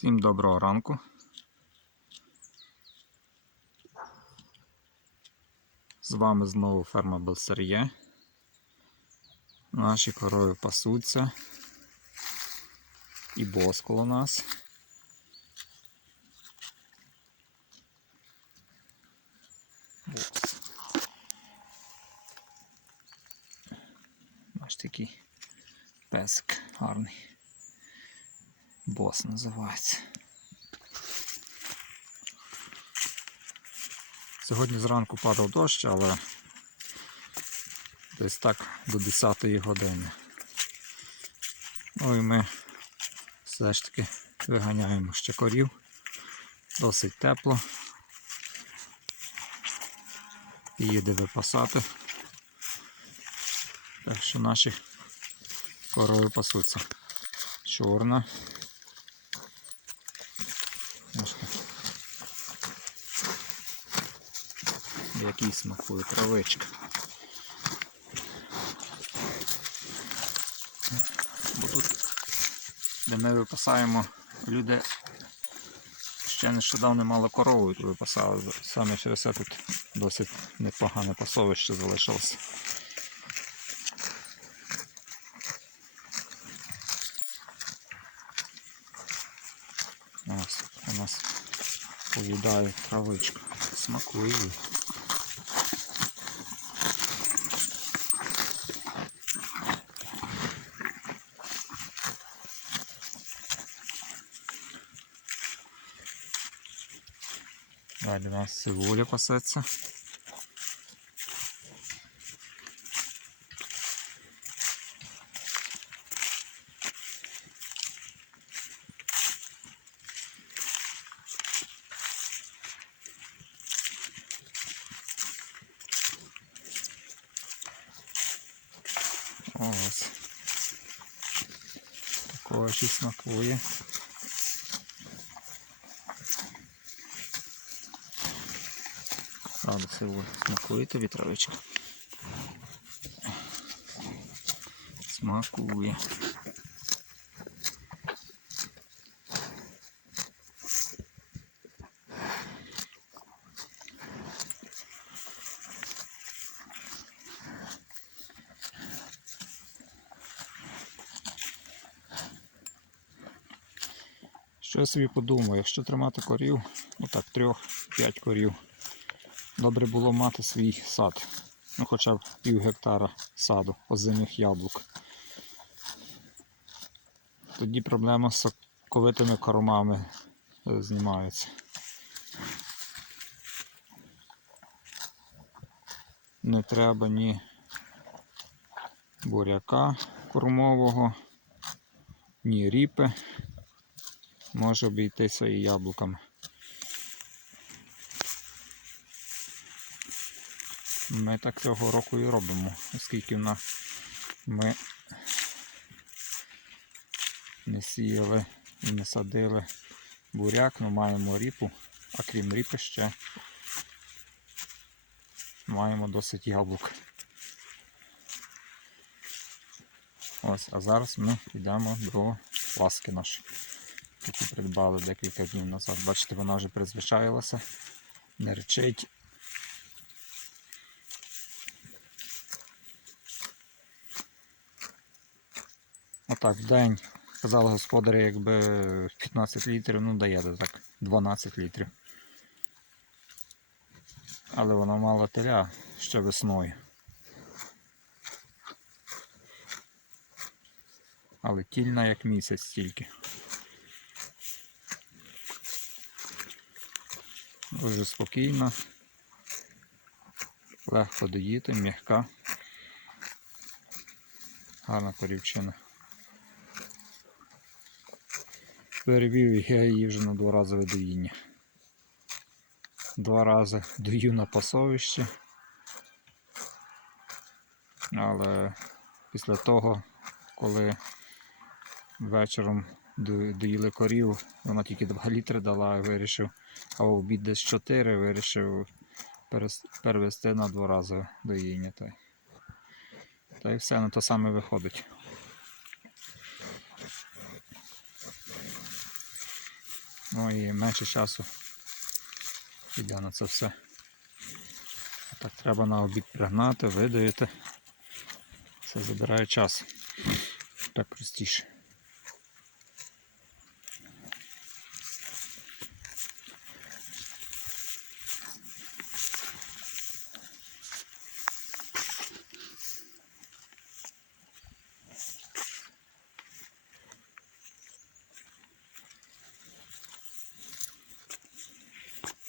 Всім доброго ранку. З вами знову ферма Белсер'є. Наші корови пасуться. І бос коло нас. Ось такий песик гарний. Бос називається. Сьогодні зранку падав дощ, але десь так до 10 години. Ну і ми все ж таки виганяємо ще корів. Досить тепло. Їде випасати. Так що наші корови пасуться. Чорна. Який смакує травичка. Бо тут, де ми випасаємо, люди ще нещодавно мало корову випасали. Саме через це тут досить непогане пасовище залишилося. Ось у нас поїдає травичка. Смакує. їй. Далі у нас цибуля пасеться. Ось. Такого ще смакує. Правда, сиво смакує тобі травичка. Смакує. Що я собі подумав, якщо тримати корів, ну так, трьох-п'ять корів, добре було мати свій сад. Ну хоча б пів гектара саду озимих яблук. Тоді проблема з соковитими кормами е, знімається. Не треба ні буряка кормового, ні ріпи може обійтися і яблуками. Ми так цього року і робимо, оскільки в нас ми не сіяли і не садили буряк, ми маємо ріпу, а крім ріпи ще маємо досить яблук. Ось, а зараз ми йдемо до ласки нашої які придбали декілька днів назад. Бачите, вона вже призвичаїлася, не речить. Отак, в день, казали господарі, якби 15 літрів, ну дає так 12 літрів. Але вона мала теля ще весною. Але тільна як місяць тільки. Дуже спокійна, легко доїти, м'яка, гарна корівчина. Перевів я її вже на дворазове доїння. Два рази дою на пасовище, але після того, коли вечором доїли корів, вона тільки 2 літри дала, вирішив, а в обід десь 4 вирішив перевести на дворазове доїння. Та та й все, на те саме виходить. Ну і менше часу йде на це все. Так треба на обід пригнати, видаїти. Це забирає час. Так простіше.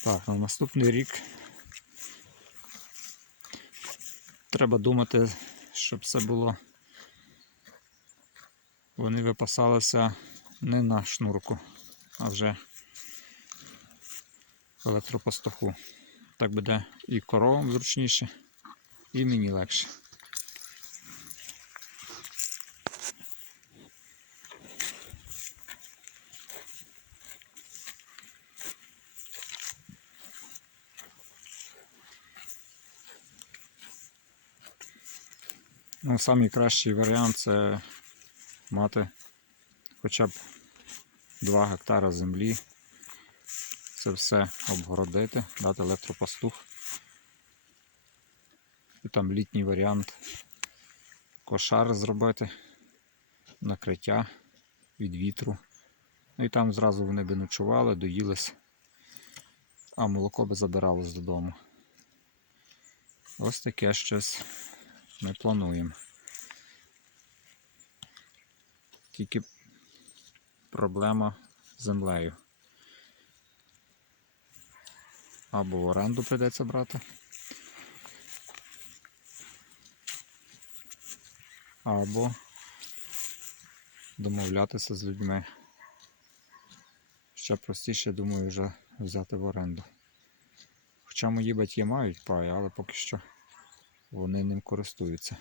Так, на наступний рік треба думати, щоб це було. Вони випасалися не на шнурку, а вже в електропастуху. Так буде і коровам зручніше, і мені легше. Ну, самий кращий варіант це мати хоча б 2 гектара землі. Це все обгородити, дати електропастух. І там літній варіант кошар зробити, накриття від вітру. Ну і там зразу вони би ночували, доїлись, а молоко би забиралось додому. Ось таке щось ми плануємо. Тільки проблема з землею. Або в оренду прийдеться брати. Або домовлятися з людьми. Ще простіше, думаю, вже взяти в оренду. Хоча мої батьки мають пай, але поки що вони ним користуються.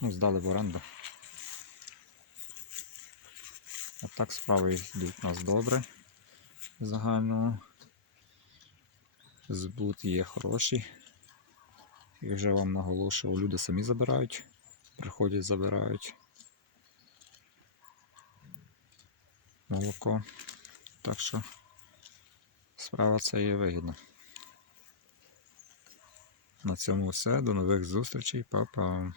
Ну, здали в оренду. А так справи йдуть у нас добре. Загального. Збут є хороший. І вже вам наголошував, люди самі забирають, приходять, забирають молоко. Так що справа це є вигідна. На цьому все. До нових зустрічей. Па-па.